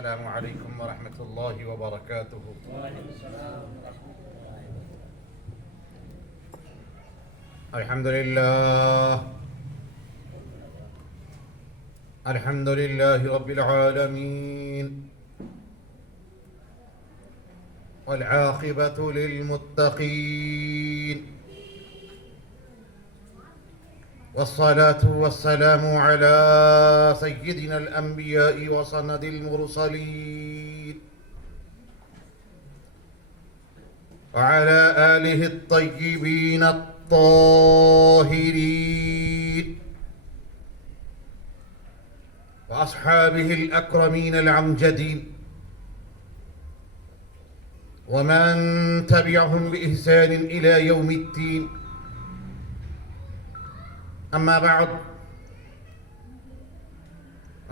अस्सलामु अलैकुम व रहमतुल्लाहि व बरकातुहू। अल्हम्दुलिल्लाह रब्बिल आलमीन वल आक़िबतु लिल मुत्तक़ीन वस्सलातु वस्सलामु अला सय्यिदिनल अंबिया'i व सनदिल मुरसलीन व अला आलिहि अत्तय्यिबीन अत्ताहिरीन व अस्हाबिहिल अक्रमीनल अमजदीन व मन तबिअहुम बिइहसान इला यौमिद्दीन। अम्मा बाद,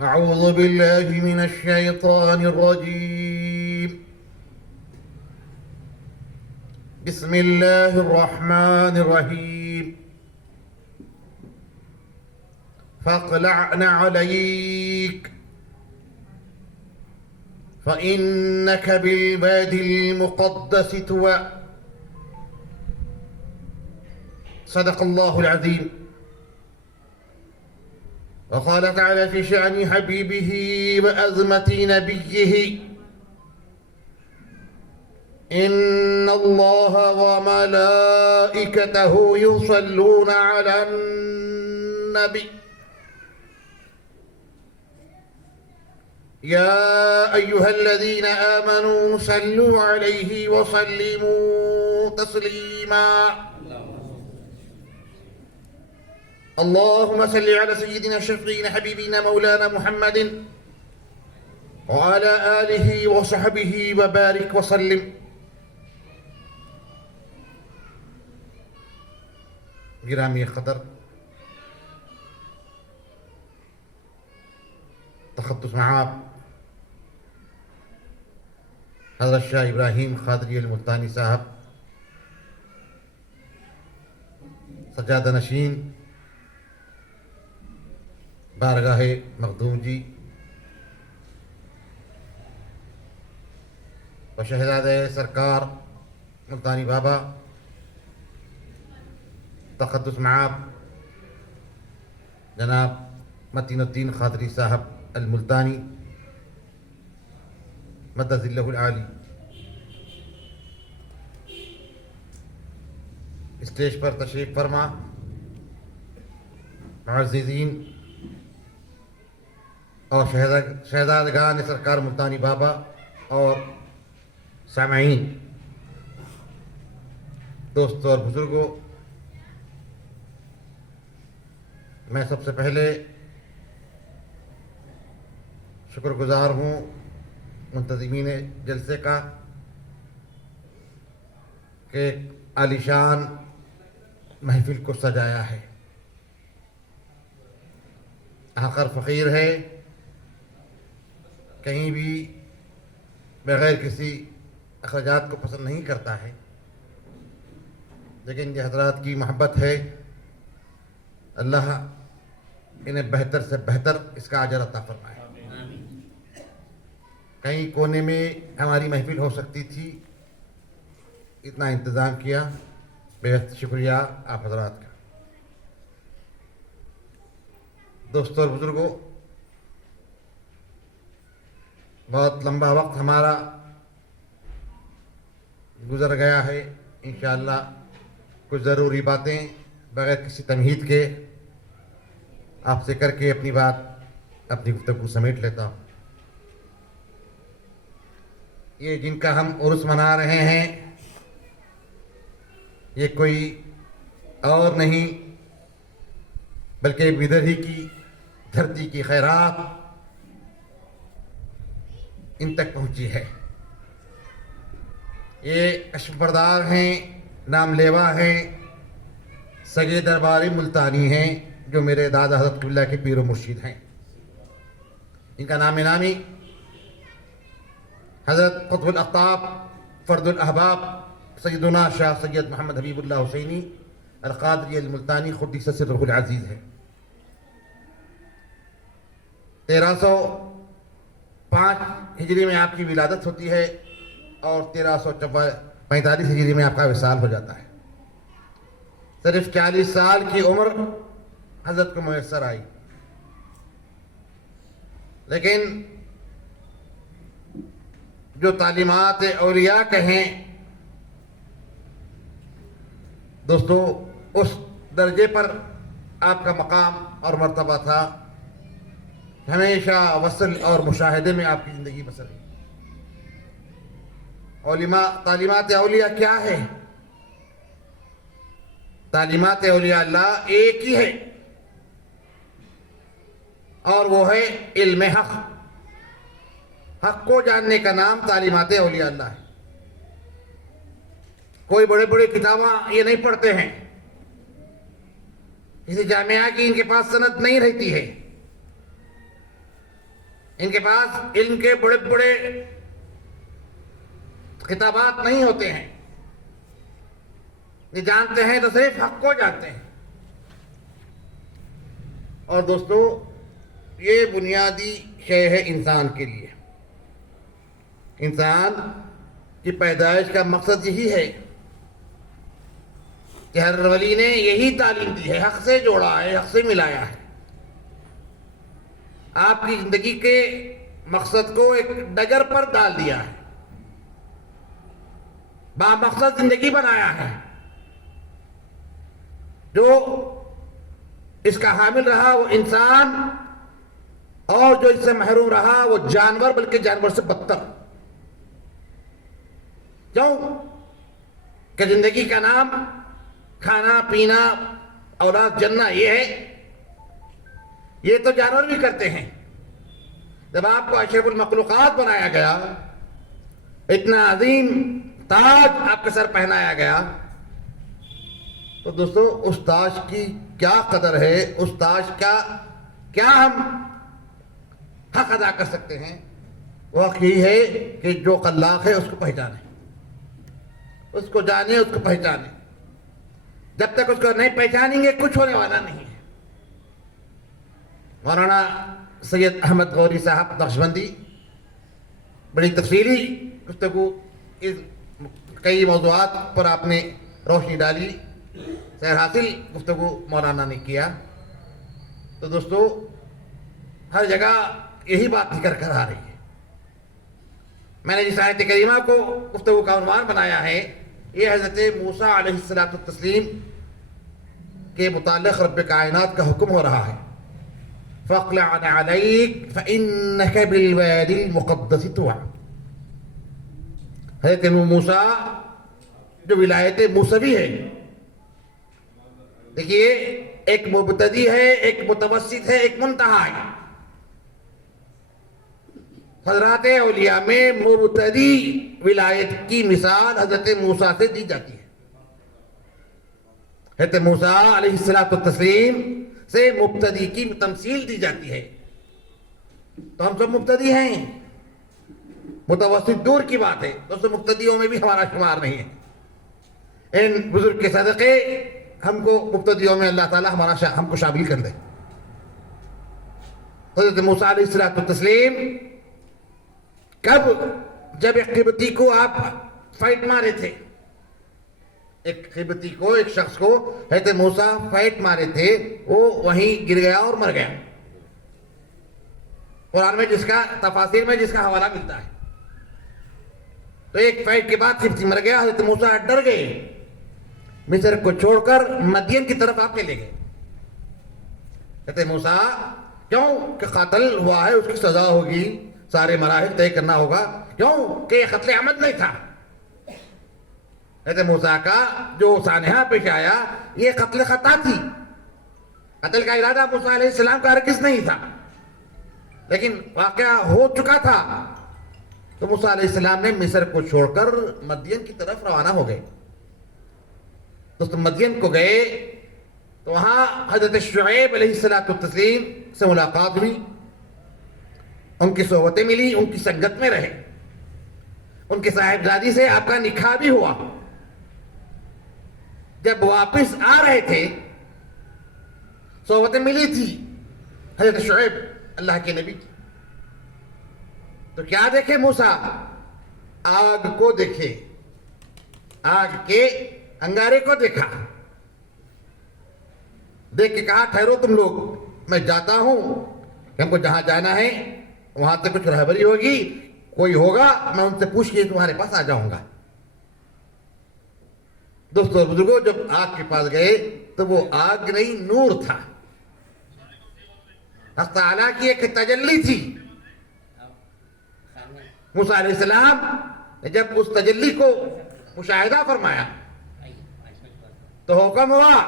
अऊज़ु बिल्लाहि मिनश शैतानिर रजीम। बिस्मिल्लाहिर रहमानिर रहीम। फ़क़लअना अलैक फ़इन्नक बिलवादिल मुक़द्दसि तुवा। सदक़ल्लाहुल अज़ीम। वक़ाल तआला फ़ी शअनि हबीबिही व अज़मति नबिय्यिही इन्नल्लाह व मलाइकतहु युसल्लूना अलन नबी या अय्युहल्लज़ीना आमनू सल्लू अलैहि व सल्लिमू तस्लीमा। अल्लाहुम्मा सल्लि अला सय्यिदिना शफ़ीना हबीबिना मौलाना मुहम्मदिन व अला आलिहि व सहबिहि व बारिक व सल्लिम। गिरामी क़दर, तख़त्तुस मआब हज़रत शाह इब्राहीम क़ादरी अल मुल्तानी साहब, सज्जादा नशीन बारगाहे मखदूम जी व शहज़ादे सरकार मुल्तानी बाबा तक़द्दुस मआब जनाब मतीनुद्दीन क़ादरी साहब अल मुल्तानी मद्दज़िल्लहुल आली, स्टेज पर तशरीफ़ फरमा मुअज़्ज़िज़ीन और शहज़ादगान सरकार मुल्तानी बाबा और सामईन, दोस्तों और बुज़ुर्गों, मैं सबसे पहले शुक्रगुज़ार हूँ मुंतज़िमीन जलसे का कि आलीशान महफिल को सजाया है। आकर फ़कीर है, कहीं भी बग़ैर किसी अखराजात को पसंद नहीं करता है, लेकिन ये हज़रात की मोहब्बत है। अल्लाह इन्हें बेहतर से बेहतर इसका अजर अता फरमाए। कहीं कोने में हमारी महफिल हो सकती थी, इतना इंतज़ाम किया, बेहद शुक्रिया आप हज़रात का। दोस्तों और बुज़ुर्गों, बहुत लंबा वक्त हमारा गुज़र गया है। इंशाअल्लाह कुछ ज़रूरी बातें बग़ैर किसी तमहीद के आपसे करके अपनी गुफ्तगू समेट लेता हूँ। ये जिनका हम उर्स मना रहे हैं, ये कोई और नहीं बल्कि बिदरही की धरती की खैरात इन तक पहुँची है। ये अशबरदार हैं, नाम लेवा हैं, सगे दरबारी मुल्तानी हैं, जो मेरे दादा हज़रत क़िबला के पीर व मुर्शिद हैं। इनका नाम नामी हज़रत क़ुत्बुल अक़्ताब फ़र्दुल अहबाब सैयदुना शाह सैयद मोहम्मद हबीबुल्लाह हुसैनी अल क़ादरी अल मुल्तानी क़ुद्दस सिर्रुहुल अज़ीज़ है। 5 हिजरी में आपकी विलादत होती है और 1345 हिजरी में आपका विसाल हो जाता है। सिर्फ 40 साल की उम्र हजरत को मुयस्सर आई, लेकिन जो तालीमात औलिया कहें दोस्तों, उस दर्जे पर आपका मकाम और मर्तबा था, हमेशा वसल और मुशाहिदे में आपकी ज़िंदगी बसर है। तालीमात औलिया क्या है? तालीमात औलिया अल्लाह एक ही है और वो है इल्म हक। हक को जानने का नाम तालीमात औलिया अल्लाह है। कोई बड़े बड़े किताबें ये नहीं पढ़ते हैं, किसी जामिया की इनके पास सनद नहीं रहती है, इनके पास इल्म के बड़े बड़े किताबात नहीं होते हैं। ये जानते हैं तो सिर्फ हक को जानते हैं। और दोस्तों, ये बुनियादी शय है इंसान के लिए। इंसान की पैदाइश का मकसद यही है कि हर वली ने यही तालीम दी है, हक से जोड़ा है, हक से मिलाया है। आपकी जिंदगी के मकसद को एक डगर पर डाल दिया है, बामकसद जिंदगी बनाया है। जो इसका हामिल रहा वो इंसान, और जो इससे महरूम रहा वो जानवर, बल्कि जानवर से बदतर। क्यों कि जिंदगी का नाम खाना पीना औलाद जन्ना ये है। ये तो जानवर भी करते हैं। जब आपको अशरफुल मखलूकात बनाया गया, इतना अजीम ताज आपके सर पहनाया गया, तो दोस्तों उस ताज की क्या कदर है, उस ताज का क्या हम हक अदा कर सकते हैं? वो हक यही है कि जो खल्लाक है उसको पहचाने, उसको जाने, उसको पहचाने। जब तक उसको नहीं पहचानेंगे कुछ होने वाला नहीं है। मौलाना सैयद अहमद गौरी साहब नक्शबंदी बड़ी तफसीली गुफ्तगू इस कई मौज़ूआत पर आपने रोशनी डाली, सैर हासिल गुफ्तगू मौलाना ने किया। तो दोस्तों, हर जगह यही बात निकल कर आ रही है। मैंने जिस आयत करीमा को गुफ्तगू का उन्वान बनाया है, ये हज़रत मूसा अलैहिस्सलातु तस्लीम के मुताल्लिक़ रब्ब कायनात का हुक्म हो रहा है। फ़क़्लअन अलैक फ़इन्नका बिलवादिल मुक़द्दस तुआ। हज़रत मूसा जो विलायत मूसवी है, देखिए, एक मुब्तदी है, एक मुतवस्सित है, एक मुंतहा है। हज़रात औलिया में मुब्तदी विलायत की मिसाल हज़रत मूसा से दी जाती है। हज़रत मूसा अलैहिस्सलातु तस्लीम से मुब्तदी की तमसील दी जाती है। तो हम सब मुब्तदी हैं, मुतवस्सित दूर की बात है। दोस्तों, मुब्तदियों में भी हमारा शुमार नहीं है। इन बुजुर्ग के सदक़े हमको मुब्तदियों में अल्लाह ताला हमको शामिल कर दे। हज़रत मूसा अलैहिस्सलातु तस्लीम कब, जब एक क़िब्ती को आप फाइट मारे थे, एक क़िब्ती को, एक शख्स को हज़रत मूसा फाइट मारे थे, वो वहीं गिर गया और मर गया। कुरान में जिसका तफासिर में जिसका हवाला मिलता है। तो एक फाइट के बाद क़िब्ती मर गया, हज़रत मूसा डर गए, मिस्र को छोड़कर मदियन की तरफ आप चले गए। कहते मूसा, क्यों कि कातिल हुआ है, उसकी सजा होगी, सारे मराहिल तय करना होगा। क्यों कि कत्ले अमद नहीं था। कहते मूसा का जो सानहा पेश आया, ये कत्ल खता थी। कत्ल का इरादा मूसा अलैहिस्सलाम का हरगिज़ नहीं था, लेकिन वाक़या हो चुका था। तो मूसा अलैहिस्सलाम ने मिस्र को छोड़कर मदियन की तरफ रवाना हो गए। दोस्तों, मदियन को गए तो वहाँ हज़रत शुएब अलैहिस्सलातु तस्लीम से मुलाकात हुई, उनकी सोहबतें मिली, उनकी संगत में रहे, उनके साहिबजादी से आपका निकाह भी हुआ। जब वापस आ रहे थे, सोहबतें मिली थी हज़रत शुएब अल्लाह के नबी की। तो क्या देखे मूसा? आग को देखे, आग के अंगारे को देखा। देख के कहा ठहरो तुम लोग, मैं जाता हूं, हमको जहां जाना है वहां तक कुछ रहबरी होगी, कोई होगा मैं उनसे पूछ के तुम्हारे पास आ जाऊंगा। दोस्तों बुजुर्गों, जब आग के पास गए तो वो आग नहीं नूर था, अल्लाह ताला की एक तजल्ली थी। मूसा अलैहिस्सलाम ने जब उस तजल्ली को मुशाहिदा फरमाया तो हुक्म हुआ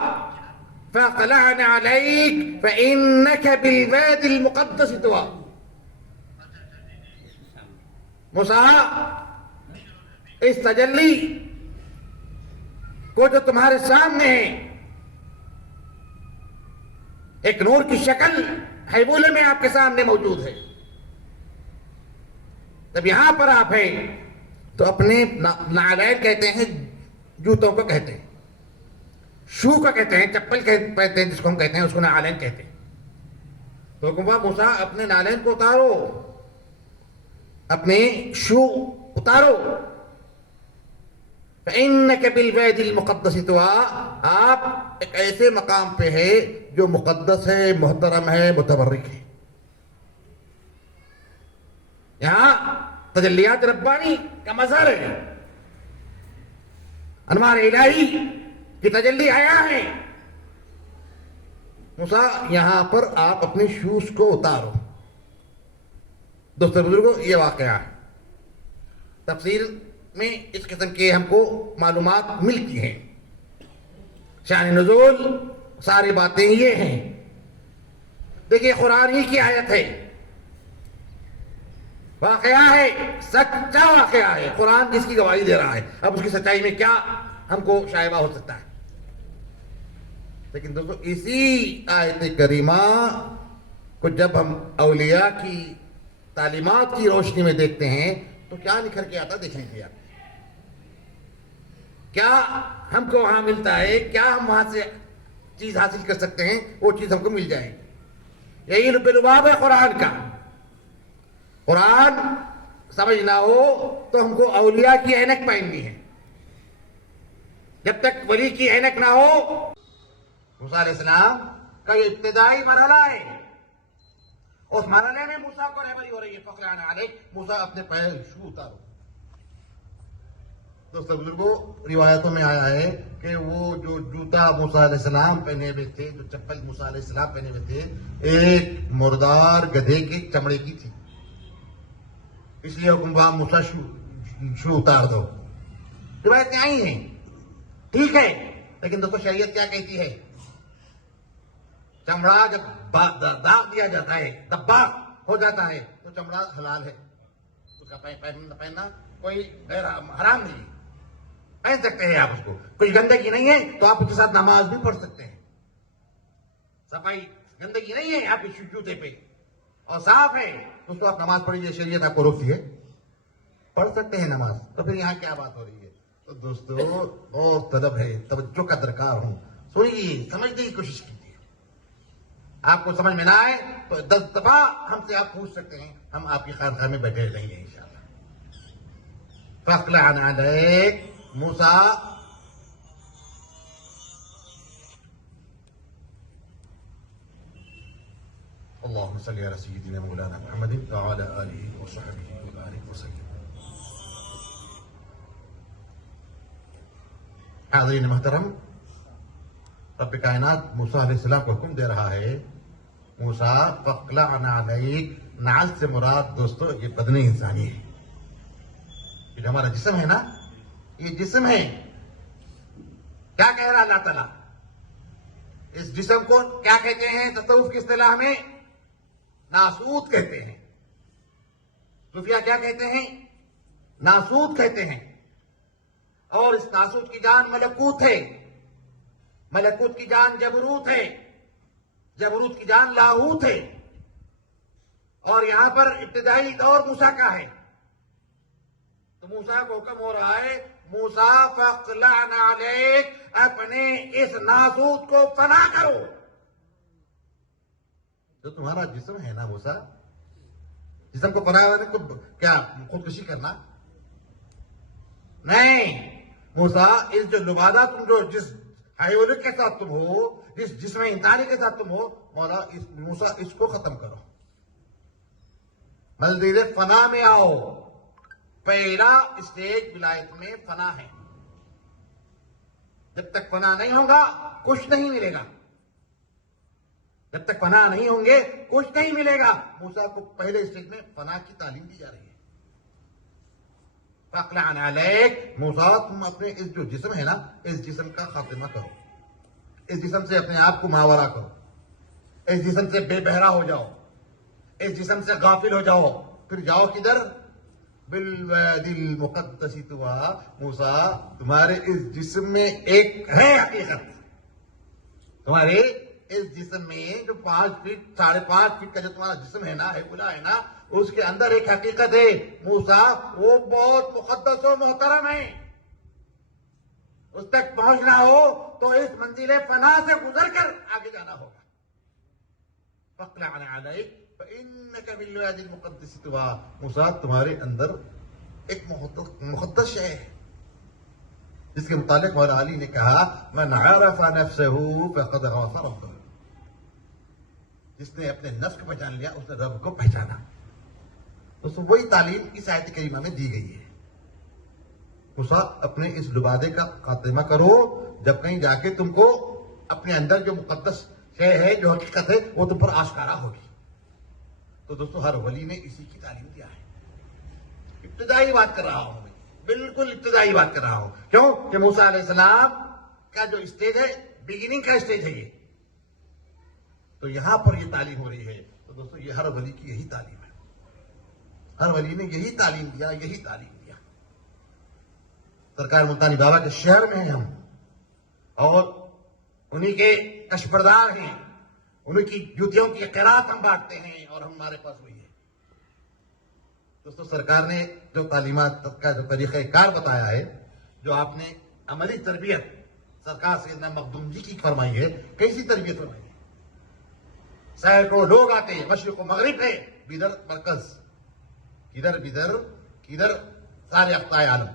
फअतलअना अलैक फइन्नका बिलवादिल मुक़द्दस तुवा। मूसा, इस तजल्ली को जो तुम्हारे सामने है, एक नूर की शक्ल हैबुले में आपके सामने मौजूद है। जब यहां पर आप हैं तो अपने नालैन कहते हैं, जूतों को कहते हैं, शू का कहते हैं, चप्पल कहते हैं जिसको हम कहते हैं, उसको नालैन कहते हैं। तो हुक्म मूसा अपने नालैन को उतारो, अपने शू उतारो। इन्नका बिलवादिल मुक़द्दस तुवा, आप एक ऐसे मकाम पे है जो मुक़द्दस है, मोहतरम है, मुतबर्रिक है। यहां तजल्लियात रब्बानी का मज़हर है, अनवार इलाही की तजल्ली आया है। मूसा, यहां पर आप अपने शूज को उतारो। दोस्तों बुजुर्गों, ये वाकया है, तफसीर में इस किस्म के हमको मालूमात मिलती हैं। शान नुज़ूल सारी बातें ये हैं। देखिए, कुरान ही की आयत है, वाकया है, सच्चा वाकया है, कुरान जिसकी गवाही दे रहा है। अब उसकी सच्चाई में क्या हमको शायबा हो सकता है? लेकिन दोस्तों, इसी आयत करीमा को जब हम औलिया की तालीमात की रोशनी में देखते हैं तो क्या निखर के आता देख लीजिए आप। क्या हमको वहां मिलता है, क्या हम वहां से चीज हासिल कर सकते हैं, वो चीज हमको मिल जाएगी। यही लुबाब है कुरान का। कुरान समझना हो तो हमको औलिया की ऐनक पहननी है। जब तक वली की ऐनक ना हो, मूसा अलैहिस्सलाम का ये इब्तिदाई मरहला है, उस मरहले में मूसा को रहबरी हो रही है। फक़लाना अलैक, मूसा अपने पैर शू उतारो। दोस्तों बुजुर्गों, रिवायतों में आया है कि वो जो जूता मूसा अलैहिस्सलाम पहने हुए थे, जो चप्पल मूसा अलैहिस्सलाम पहने हुए थे, एक मुर्दार गधे के चमड़े की थी। इसलिए हुक्म मूसा शू उतार दो। रिवायतें आई हैं, ठीक है, लेकिन दोस्तों शरीयत क्या कहती है? चमड़ा जब दाग दिया जाता है, धब्बा हो जाता है, तो चमड़ा हलाल है, उसका पहनना कोई हराम नहीं है, पहन सकते हैं आप उसको। कुछ गंदगी नहीं है तो आप उसके साथ नमाज भी पढ़ सकते हैं। सफाई गंदगी नहीं है आप इस जूते पे और साफ है तो उसको आप नमाज पढ़िए, शरीयत आपको रोकती है, पढ़ सकते हैं नमाज। तो फिर यहाँ क्या बात हो रही है? तो दोस्तों, और तलब है, तवज्जो का दरकार हूं, सुनिए, समझने की कोशिश कीजिए। आपको समझ में ना आए तो 10 दफा हमसे आप पूछ सकते हैं, हम आपकी खानखाह में बैठे रहेंगे इंशाअल्लाह। फक़लाना अलैक, मूसा अल्लाहुम्मा सल्लि अला सय्यिदिना मौलाना मुहम्मदिन व अला आलिहि व सहबिहि व बारिक वसल्लम। हाज़रीन मोहतरम, रब कायनात मूसा अलैहिस्सलाम को हुक्म दे रहा है, मूसा फक़लाना अलैक, नाल से मुराद दोस्तों ये बदन इंसानी है। ये जो हमारा जिस्म है ना, ये जिस्म है। क्या कह रहा अल्लाह ताला? इस जिस्म को क्या कहते हैं तसव्वुफ की इस्तिलाह में? नासूत कहते हैं। सूफिया क्या कहते हैं? नासूत कहते हैं। और इस नासूत की जान मलकूत है, मलकूत की जान जबरूत है, जबरूत की जान लाहूत है। और यहां पर इब्तिदाई दौर मूसा का है। तो मूसा को हुक्म हो रहा है, मूसा फक़लाना अलैक, अपने इस नासूत को फना करो। जो तुम्हारा जिस्म है ना मूसा, जिस्म को फना को क्या खुदकुशी करना? नहीं, मूसा इस जो लुबादा तुम जो जिस हाइवलिक के साथ तुम हो, जिस जिसमें इंसानी के साथ तुम हो, मौला इस मूसा इसको खत्म करो, मजदीर फना में आओ। पहला स्टेज विलायत में फना है। जब तक फना नहीं होगा कुछ नहीं मिलेगा, जब तक फना नहीं होंगे कुछ नहीं मिलेगा। मूसा को पहले स्टेज में फना की तालीम दी जा रही है। फ़क़लअन अलैक, मूसा तुम अपने इस जो जिस्म है ना, इस जिस्म का खात्मा करो, इस जिस्म से अपने आप को मावरा करो, इस जिस्म से बेबहरा हो जाओ, इस जिस्म से गाफिल हो जाओ। फिर जाओ किधर? बिलवादिल मुक़द्दसी तुवा। मूसा तुम्हारे इस जिस्म में एक है हकीकत, तुम्हारे इस जिस्म में जो 5 फीट 5.5 फीट का जो तुम्हारा जिस्म है ना, है खुला है ना, उसके अंदर एक हकीकत है मूसा, वो बहुत मुक़द्दस और मोहतरम है। उस तक पहुंचना हो तो इस मंजिले फना से गुजर कर आगे जाना होगा। फ़क़लअन अलैक फ़इन्नका बिलवादिल मुक़द्दसी तुवा। मूसा तुम्हारे अंदर एक मुक़द्दस शय है, जिसके मुतालिक मौला अली ने कहा, मन अरफ़ नफ़्सहू फ़क़द गफ़र रब्बहू। जिसने अपने नफ्स को पहचान लिया उसने रब को पहचाना। तो वही तालीम इस आयत करीमा में दी गई है। मूसा अपने इस लुबादे का खात्मा करो, जब कहीं जाके तुमको अपने अंदर जो मुक़द्दस शय है, जो हकीकत है, वो तुम पर आश्कारा होगी। तो दोस्तों हर वली ने इसी की तालीम दिया है। इब्तिदाई बात कर रहा हूं मैं, बिल्कुल इब्तिदाई बात कर रहा हूं। क्यों कि मूसा अलैहिस्सलाम का जो स्टेज है, बिगिनिंग का स्टेज है ये, तो यहां पर ये तालीम हो रही है। तो दोस्तों ये हर वली की यही तालीम है, हर वली ने यही तालीम दिया, यही तालीम दिया। सरकार मुल्तानी बाबा के शहर में हैं हम, और उन्हीं के कशबरदार हैं, उन्हीं की जूतियों की क़िरात हम बांटते हैं, और हमारे पास हुई है। दोस्तों सरकार ने जो तालीमात का जो तरीक़ेकार बताया है, जो आपने अमली तरबियत सरकार सैयदना मखदूम जी की फरमाई है, कैसी तरबियत फरमाई है? सैकड़ों लोग आते हैं, मशरिक़ व मगरिब है, बिदर मरकज, किधर बिदर किधर सारे अख्ताए आलम,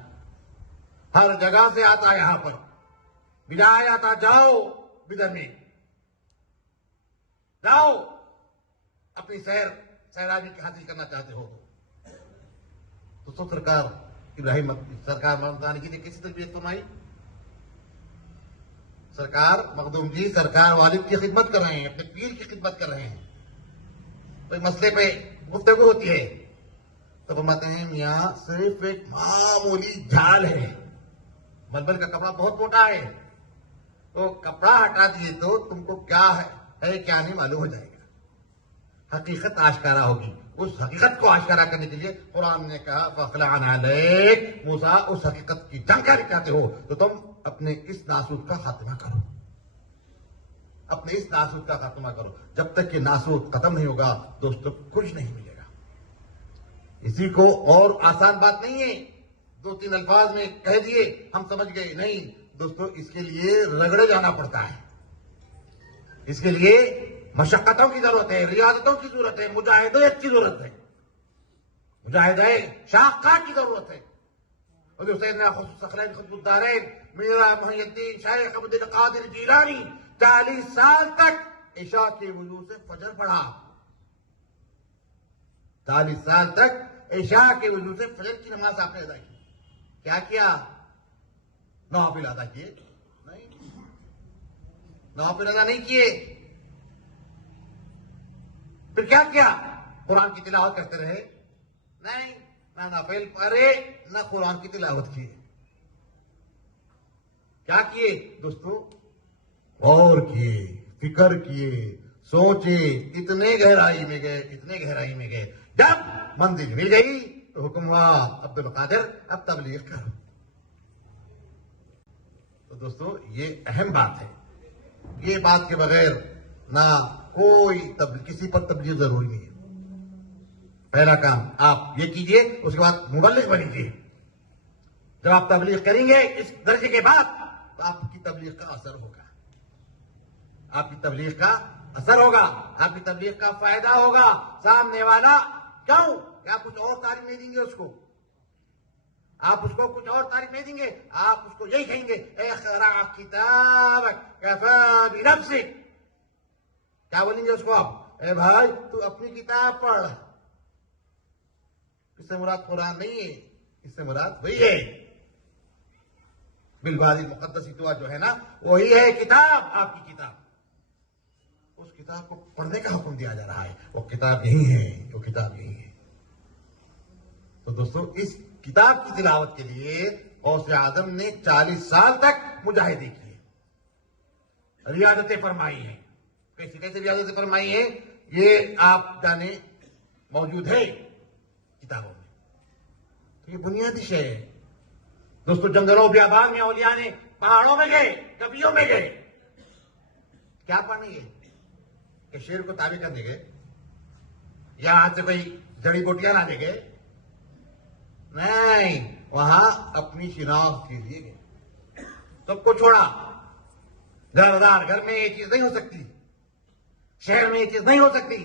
हर जगह से आता है यहां पर। बिजाय आता जाओ बिदर में, जाओ अपनी सैरानी की हासिल करना चाहते हो तो सरकार इब्राहिम सरकार मुल्तानी जी ने कैसी तरबियत फरमाई? सरकार मखदूम जी सरकार वालिद की खिदमत कर रहे हैं, अपने पीर की खिदमत कर रहे हैं, कोई मसले पे गुफ्तगू होती है तो फरमाते हैं, मियाँ सिर्फ एक मामूली झाल है, मलबल का कपड़ा बहुत मोटा है, तो कपड़ा हटा दिए तो तुमको क्या है क्या नहीं मालूम हो जाएगा, हकीकत आश्कारा होगी। उस हकीकत को आश्कारा करने के लिए कुरान ने कहा, फ़क़लअन अलैक, मूसा उस हकीकत की जानकारी चाहते हो तो तुम अपने इस नासूद का खात्मा करो, अपने इस नासूद का खात्मा करो। जब तक कि नासूद खत्म नहीं होगा दोस्तों कुछ नहीं मिलेगा। इसी को और आसान बात नहीं है, 2-3 अल्फाज में कह दिए हम समझ गए, नहीं दोस्तों, इसके लिए रगड़े जाना पड़ता है, इसके लिए मशक्कतों की जरूरत है, रियाजतों की जरूरत है, मुजाहिदत की जरूरत है, मुजाहिदे शाक़ा की जरूरत है। और जो सैयदना ख़ुतबुद्दीन ख़ुतबुद्दारैन मीरा मुहियुद्दीन शाइख़ अब्दुल क़ादिर जीलानी 40 साल तक इशा के वजू से फजर पढ़ा, 40 साल तक इशा के वजू से फजर की नमाज आपने अदा की। क्या किया? नवाफिल अदा किए? नहीं, नवाफिल अदा नहीं किए। फिर क्या किया? कुरान की तिलावत करते रहे? नहीं, ना नफिल पढ़े ना कुरान की तिलावत किए। क्या किए दोस्तों? गौर किए, फिक्र किए, सोचे, इतने गहराई में गए, इतने गहराई में गए, जब मंजिल मिल गई तो हुक्म हुआ, अब्दुल कादिर अब तबलीग करो। तो दोस्तों ये अहम बात है, ये बात के बगैर ना कोई किसी पर तबलीग जरूरी नहीं है। पहला काम आप ये कीजिए, उसके बाद मुबल्लिग बनीजिए। जब आप तबलीग करेंगे इस दर्जे के बाद तो आपकी तबलीग का असर होगा, आपकी तबलीग का असर होगा, आपकी तबलीग का फायदा होगा। सामने वाला क्यों? क्या कुछ और तारीफ नहीं देंगे उसको? आप उसको कुछ और तारीफ नहीं देंगे, आप उसको यही कहेंगे, इक़रा किताबक कफ़ा बिनफ़्सिक। क्या बोलेंगे उसको आप? ए भाई तू अपनी किताब पढ़। इससे मुराद कुरान नहीं है, इससे मुराद वही है बिलबादिल मुक़द्दस दुआ जो है ना, वही है किताब, आपकी किताब। उस किताब को पढ़ने का हुक्म दिया जा रहा है। वो किताब यही है, वो किताब यही है। तो दोस्तों, इस किताब की तिलावत के लिए गौसे आजम ने 40 साल तक मुजाहिदी की, रियादतें फरमाई हैं। कैसे कैसे रियादतें फरमाई हैं ये आप जाने, मौजूद है किताबों में। तो ये बुनियादी शय है दोस्तों। जंगलों बियाबान में औलिया ने, पहाड़ों में गए, कबियों में गए, क्या पढ़ने गए? कि शेर को ताबे करने गए, या हाथ से कोई जड़ी बूटियां लाने गए? नहीं, वहां अपनी शिनाख्त के लिए गए। सबको छोड़ा। घर में ये चीज नहीं हो सकती, शहर में ये चीज नहीं हो सकती।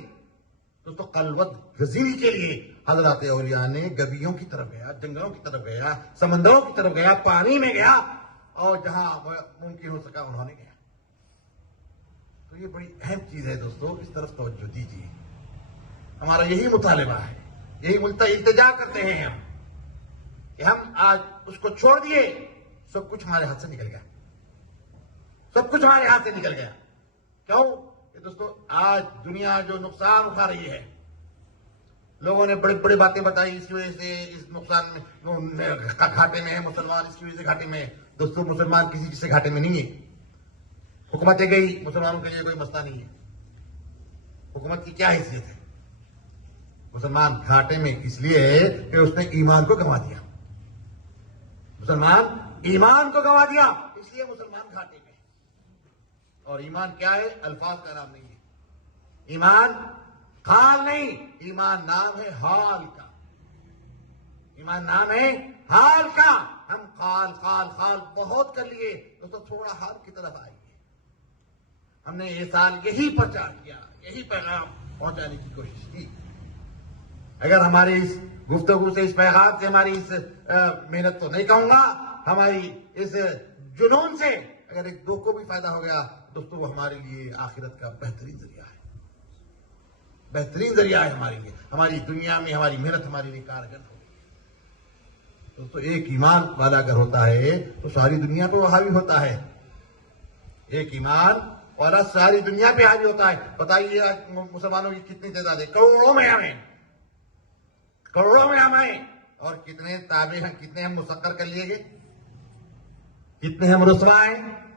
दोस्तों, कलवत गजीरी के लिए हजरत औलिया ने गबियों की तरफ गया, जंगलों की तरफ गया, समंदरों की तरफ गया, पानी में गया, और जहां मुमकिन हो सका उन्होंने गया। तो ये बड़ी अहम चीज है दोस्तों, इस तरफ तवज्जो दीजिए। हमारा यही मुतालिबा है, यही इल्तिजा करते हैं हम, कि हम आज उसको छोड़ दिए, सब कुछ हमारे हाथ से निकल गया, सब कुछ हमारे हाथ से निकल गया। क्यों? ये दोस्तों, आज दुनिया जो नुकसान उठा रही है, लोगों ने बड़ी बड़ी बातें बताई, इसकी वजह से इस नुकसान में घाटे में है मुसलमान, इसकी वजह से घाटे में है। दोस्तों, मुसलमान किसी से घाटे में नहीं है। हुकूमतें गई, मुसलमानों के लिए कोई मसला नहीं है। हुकूमत की क्या हैसियत है? मुसलमान घाटे में इसलिए है कि उसने ईमान को गंवा दिया। मुसलमान ईमान को गंवा दिया, इसलिए मुसलमान घाटे में। और ईमान क्या है? अल्फाज का नाम नहीं है। ईमान हाल नहीं, ईमान नाम है हाल का। ईमान नाम है हाल का। हम खाल खाल खाल बहुत कर लिए, तो थोड़ा हाल की तरफ आइए। हमने ये साल यही प्रचार किया, यही पैगाम पहुंचाने की कोशिश की। अगर हमारी इस गुफ्तगू से, इस पैगाम से, हमारी इस मेहनत तो नहीं कहूंगा, हमारी इस जुनून से अगर एक दो को भी फायदा हो गया दोस्तों, वो हमारे लिए आखिरत का बेहतरीन जरिया है, बेहतरीन जरिया है हमारे लिए। हमारी दुनिया में हमारी मेहनत हमारे लिए कारगर हो गई। दोस्तों, एक ईमान वाला अगर होता है तो सारी दुनिया पे वो हावी होता है। एक ईमान वाला सारी दुनिया पे हावी होता है। बताइए मुसलमानों की कितनी तादाद है? करोड़ों में हमें, करोड़ों में हमें। और कितने ताबे हैं, कितने हम मुसक्कर कर लिए गए, कितने हम रुसवा हैं।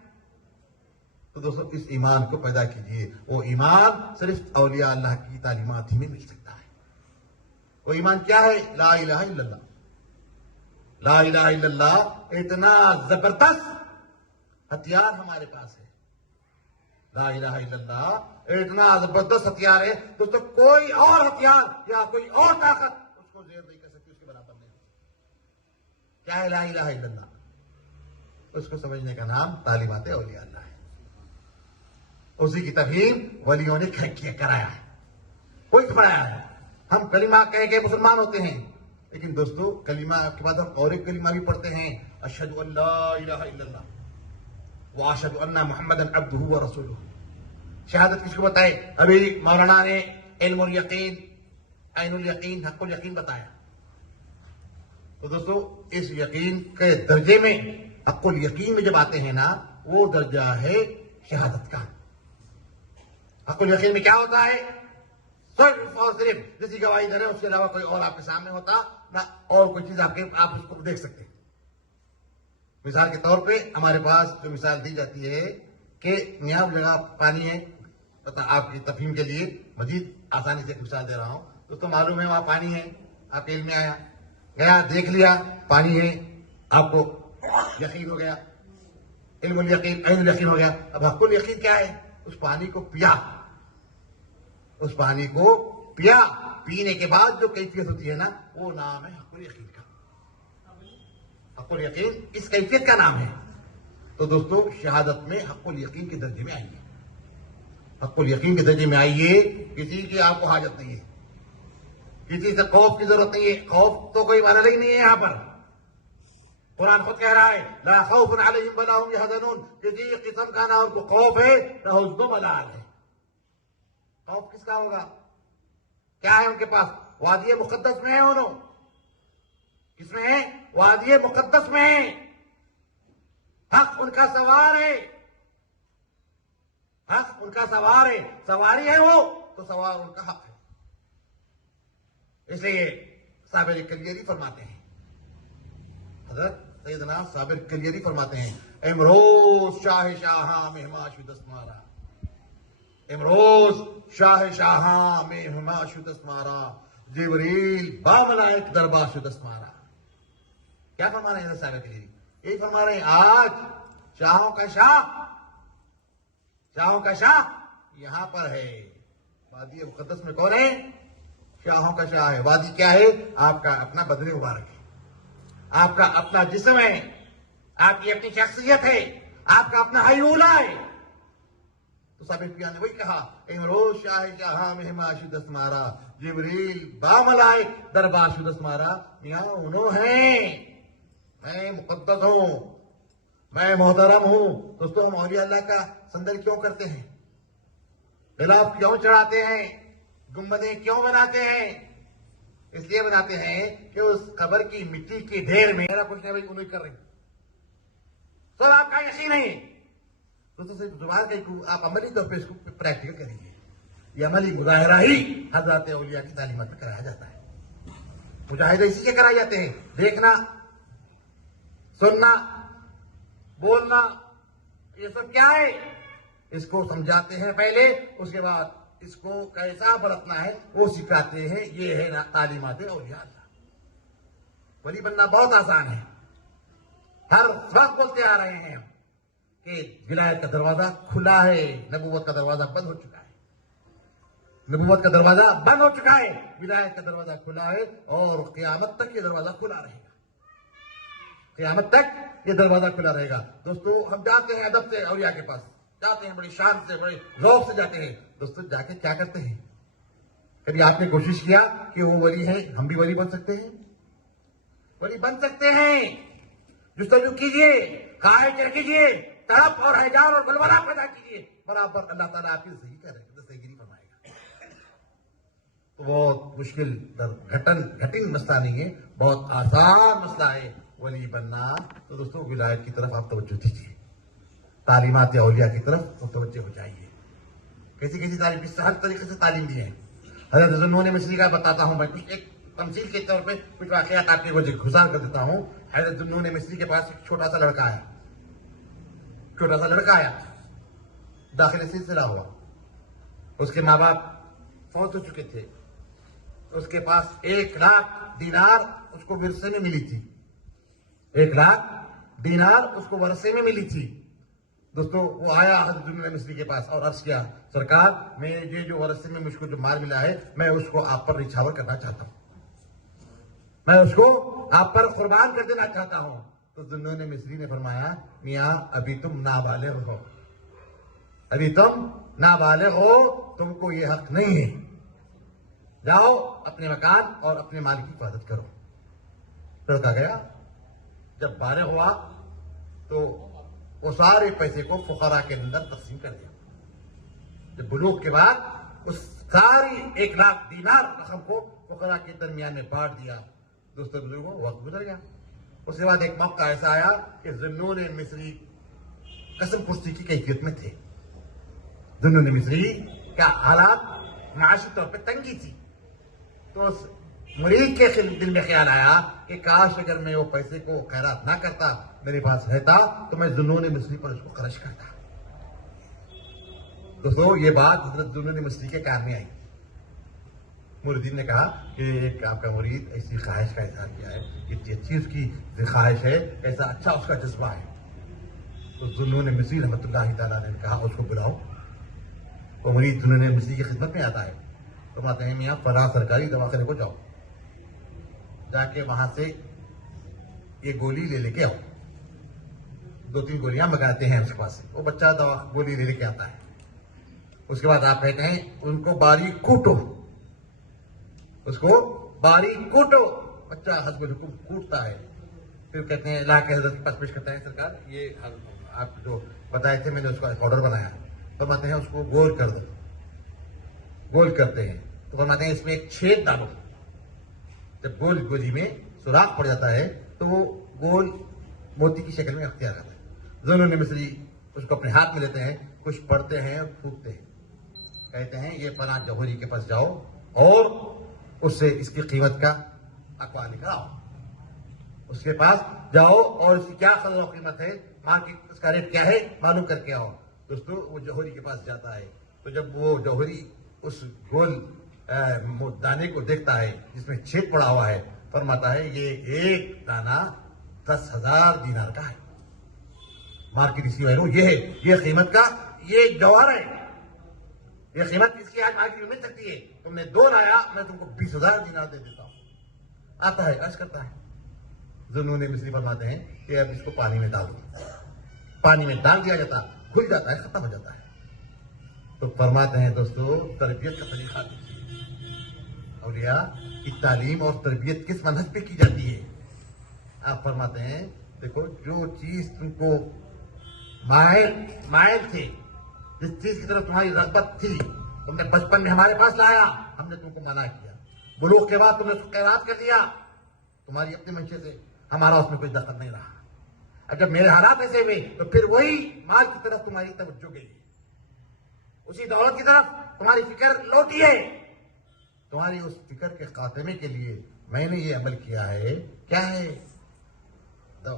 तो दोस्तों, इस ईमान को पैदा कीजिए। वो ईमान सिर्फ औलिया अल्लाह की तालीमात ही में मिल सकता है। वो ईमान क्या है? ला इलाहा इल्लल्लाह। ला इलाहा इल्लल्लाह इतना जबरदस्त हथियार हमारे पास है। ला इलाहा इल्लल्लाह इतना जबरदस्त हथियार है दोस्तों, कोई और हथियार या कोई और ताकत उसको जेर नहीं कर सकती, उसके बराबर नहीं। क्या है ला इलाहा इल्लल्लाह? उसको समझने का नाम तालीमात औलिया अल्लाह है। उसी की तफहीम वलियों ने कराया है, कोई पढ़ाया है। हम कलिमा कह के मुसलमान होते हैं, लेकिन दोस्तों कलिमा के बाद हम और एक कलिमा भी पढ़ते हैं, अशहदु अल्ला इलाहा इल्लल्लाह व अशहदु अन्ना मुहम्मदन अब्दुहु व रसूलुहु। शहादत किसको बताए? अभी मौलाना ने इल्मुल यकीन, ऐनुल यकीन, हक़्क़ुल यकीन बताया। तो दोस्तों, इस यकीन के दर्जे में, हक़्क़ुल यकीन में जब आते हैं ना, वो दर्जा है शहादत का। हक़्क़ुल यकीन में क्या होता है? सिर्फ और सिर्फ जिसकी गवाही दे रहे हैं, उसके अलावा कोई और आपके सामने होता ना, और कोई चीज आप उसको देख सकते। मिसाल के तौर पे हमारे पास जो मिसाल दी जाती है कि यहाँ जगह पानी है, आपकी तफहीम के लिए मजीद आसानी से मिसाल दे रहा हूं। दोस्तों, मालूम है वहां पानी है, आपके इल्म में आया, गया देख लिया पानी है, आपको यकीन हो गया, इल्मुल यकीन, ऐनुल यकीन हो गया। अब हक़्क़ुल यकीन क्या है? उस पानी को पिया, उस पानी को पिया, पीने के बाद जो कैफियत होती है ना, वो नाम है हक़्क़ुल यकीन का। हक़्क़ुल यकीन इस कैफियत का नाम है। तो दोस्तों, शहादत में हक़्क़ुल यकीन के दर्जे में आइए, हक़्क़ुल यकीन के दर्जे में आइए। किसी की आपको हाजत नहीं है, किसी से खौफ की जरूरत नहीं है, खौफ तो कोई माना ही नहीं है। यहां पर कुरान खुद कह रहा है, ला खौफुन अलैहिम वला हुम यहज़नून, किसी किस्म का ना उनको खौफ है ना उनको मलाल है। खौफ किसका होगा? क्या है उनके पास? वादी मुकद्दस में है उन्होंने। किसमें है? वादी मुकद्दस में है। हक उनका सवार है, हक उनका सवार है, सवारी है वो, तो सवार उनका हक है। इसलिए साबिर कलियरी फरमाते हैं, हज़रत सैयदना साबिर कलियरी फरमाते हैं, इमरोज शाह शाहा में हुमाशुदस्मारा, इमरोज शाह शाहा में हुमाशुदस्मारा, जिब्रील बामलाइक दरबाशुदस्मारा। क्या फरमा रहे हैं साबिर कलियरी? यही फरमा रहे हैं, आज शाहों का शाह, शाहों का शाह यहां पर है। वादी मुकद्दस में कौन है? शाहों का शाह है। वादी क्या है? आपका अपना बदन मुबारक है, आपका अपना जिस्म है, आपकी अपनी शख्सियत है, आपका अपना हयूला है। तो साबिर पिया ने वही कहा, इमरोज शाह शाह मेहमाशुदस्मारा, जिब्रील बामलाइक दरबाशुदस्मारा। मियां उन्हों हैं, मैं मुकद्दस हूं, मैं मोहतरम हूं। दोस्तों, हम औलिया अल्लाह का संदल क्यों करते हैं? गिलाफ क्यों चढ़ाते हैं? गुम्बदें क्यों बनाते हैं? इसलिए बनाते हैं कि उस कब्र की मिट्टी के ढेर में मेरा कुछ नहीं, भाई उन्हें कर रहे हैं। सर आपका यकीन नहीं है दोस्तों, सिर्फ जुबान का आप अमली तौर पर इसको प्रैक्टिकल करेंगे। ये अमली मुजाहिरा ही हज़रात औलिया की तालीमात में कराया जाता है। मुजाहिदे इसी के कराए जाते हैं, देखना, सुनना, बोलना, ये सब क्या है? इसको समझाते हैं पहले, उसके बाद इसको कैसा बरतना है वो सिखाते हैं। ये है ना तालीमात औलिया अल्लाह। वली बनना बहुत आसान है। हर वक्त बोलते आ रहे हैं कि विलायत का दरवाजा खुला है, नबूवत का दरवाजा बंद हो चुका है, नबूवत का दरवाजा बंद हो चुका है, विलायत का दरवाजा खुला है और क़यामत तक ये दरवाजा खुला रहेगा, क़यामत तक ये दरवाजा खुला रहेगा। दोस्तों, हम जाते हैं अदब से औलिया के पास, जाते हैं बड़ी शान से, बड़े रौब से जाते हैं। दोस्तों, जाके क्या करते हैं? कभी आपने कोशिश किया कि वो वली है, हम भी वली बन सकते हैं? वली बन सकते हैं। जुस्तजू कीजिए, ख्वाहिश रखिए, तड़प और हैजान और गलवला पैदा कीजिए, बराबर अल्लाह ताला आपकी सही करेगा, सहीगिरी फरमाएगा। तो बहुत मुश्किल घटिन मसला नहीं है, बहुत आसान मसला है वली बनना। तो दोस्तों, विलायत की तरफ आप तवज्जो दीजिए, तालीमात औलिया की तरफ मुतवज्जे हो जाइए। कैसी कैसी तालीम, किस हर तरीके से तालीम दी है। हज़रत ज़ुन्नून मिस्री का बताता हूं मैं, कुछ एक तमसील के तौर पे कुछ वाक़यात आपके वजह गुजार कर देता हूं। हज़रत ज़ुन्नून मिस्री के पास एक छोटा सा लड़का आया, छोटा सा लड़का आया, दाखिल सिलसिला हुआ। उसके माँ बाप फौत हो चुके थे, उसके पास 1 लाख दीनार उसको विरसे में मिली थी, 1 लाख दीनार उसको वरसे में मिली थी। दोस्तों, वो आया हज़रत ज़ुन्नून मिस्री के पास और अर्ज किया, सरकार, मेरे जो वरसे में मुझको जो माल मिला है, मैं उसको आप पर निछावर करना चाहता हूं, मैं उसको आप पर कुर्बान कर देना चाहता हूं। तो ज़ुन्नून मिस्री ने फरमाया, मियां अभी तुम नाबालिग हो, अभी तुम नाबालिग हो, तुमको ये हक नहीं है, जाओ अपने मकान और अपने माल की हिफाजत करो। लड़का गया, जब बालिग हुआ तो वो सारे पैसे को फुकरा के अंदर तकसीम कर दिया। जब बुलूग के बाद उस सारी 1 लाख दीनार रकम को फुकरा के दरमियान में बांट दिया। दोस्तों बुजुर्गों, वक्त गुजर गया। उसके बाद एक मौका ऐसा आया कि ज़ुन्नून मिस्री कसम कुश्ती की कैफियत में थे। ज़ुन्नून मिस्री का हालात माशी तौर पर तंगी थी। तो उस मुरीद के दिल में ख्याल आया कि काश अगर मैं वो पैसे को खैरात ना करता, मेरे पास रहता, तो मैं ज़ुन्नून मिस्री पर उसको खर्च करता। दोस्तों, ये बात हज़रत ज़ुन्नून मिस्री के कान में आई। मुरीदीन ने कहा कि एक आपका मुरीद ऐसी ख्वाहिश का इजहार किया है, इतनी अच्छी उसकी ख्वाहिश है, ऐसा अच्छा उसका जज्बा है। तो ज़ुन्नून मिस्री रहमतुल्लाह तआला ने कहा, उसको बुलाओ। वो मुरीद ज़ुन्नून मिस्री की खिदमत में आता है, तो कहते हैं, मियाँ फलां सरकारी दवाखाने को जाओ, जाके वहां से ये गोली ले लेके आओ। 2-3 गोलियां मंगाते हैं उसके पास से, वो बच्चा दवा गोली ले लेके आता है। उसके बाद आप कहते हैं, उनको बारीक कूटो, उसको बारीक कूटो। बच्चा हस्बे हुकुम कूटता है, फिर कहते हैं ला के हजरत के पास पेश करता है, सरकार ये आप जो बताए थे मैंने उसका पाउडर बनाया। तो कहते हैं उसको गोल कर दो। गोल करते हैं तो फरमाते हैं इसमें एक छेद डालो। जब गोल गोली में सुराख पड़ जाता है तो वो गोल मोती की शक्ल में अख्तियार आता है। ज़ुन्नून मिस्री उसको अपने हाथ में लेते हैं, कुछ पढ़ते हैं और फूकते हैं, कहते हैं ये फलां जौहरी के पास जाओ और उससे इसकी कीमत का अकवा निकालो। उसके पास जाओ और इसकी क्या कदर और कीमत है, मार्केट उसका रेट क्या है मालूम करके आओ। दोस्तों वो जौहरी के पास जाता है तो जब वो जौहरी उस गोल दाने को देखता है जिसमें छेद पड़ा हुआ है, फरमाता है ये एक दाना 10,000 दीनार का है। मार्केट इसकी वैल्यू ये है, ये कीमत का ये जौहर है, ये कीमत इसकी आज मार्केट में मिल सकती है। तुमने 2 लाया, मैं तुमको 20,000 दीनार दे देता हूं। आता है अर्ज करता है, ज़ुन्नून मिस्री फरमाते हैं कि अब इसको पानी में डाल दो। पानी में डाल दिया जाता, खुल जाता है, खत्म हो जाता है। तो फरमाते हैं दोस्तों तरबियत का तरीका देखिए, औलिया की तालीम और तरबियत किस मनहज पे की जाती है। आप फरमाते हैं देखो जो चीज तुमको मायल थे, जिस चीज की तरफ तुम्हारी रगबत थी, तुमने बचपन में हमारे पास लाया, हमने तुमको मना किया। बुलूग के बाद तुमने उसको खैरात कर दिया, तुम्हारी अपने मंशे से, हमारा उसमें कोई दखल नहीं रहा। अब जब मेरे हालात ऐसे हुए तो फिर वही माल की तरफ तुम्हारी तवज्जो गई, उसी दौलत की तरफ तुम्हारी फिक्र लौटी है। तुम्हारी उस फिक्र के खात्मे के लिए मैंने ये अमल किया है। क्या है?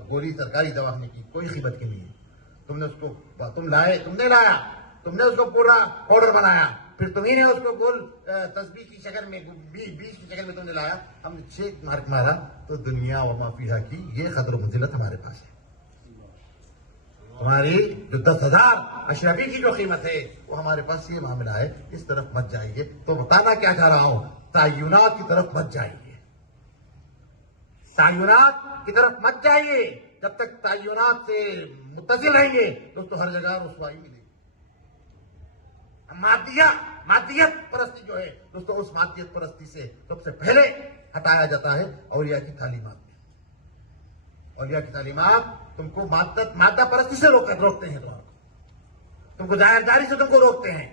गोली सरकारी दवाखाने की कोई कीमत की नहीं है। तुमने उसको तुमने लाया, तुमने उसको पूरा पाउडर बनाया, फिर तुम्ही ने उसको गोल तस्बीह की शक्ल में, बीज की शक्ल में तुमने लाया, हमने 6 मार्क मारा। तो दुनिया व माफिया की ये कदर मंजिलत हमारे पास है। हमारी जो 10,000 अशरफी की जो कीमत है वो हमारे पास ये मामला है। इस तरफ मत जाइए। तो बताना क्या चाह रहा हूं, तायुनात की तरफ मत जाइए, तायुनात की तरफ मत जाइए। जब तक तायुनात से मुत्तसिल रहेंगे दोस्तों हर जगह रुसवाई मिलेगी। मादियत परस्ती जो है दोस्तों, उस मादियत परस्ती से सबसे पहले हटाया जाता है औलिया की तालीमात में। औलिया की तालीमात तुमको मादा परस्ती से रोकते हैं, तुमको जाहिरदारी से तुमको रोकते हैं,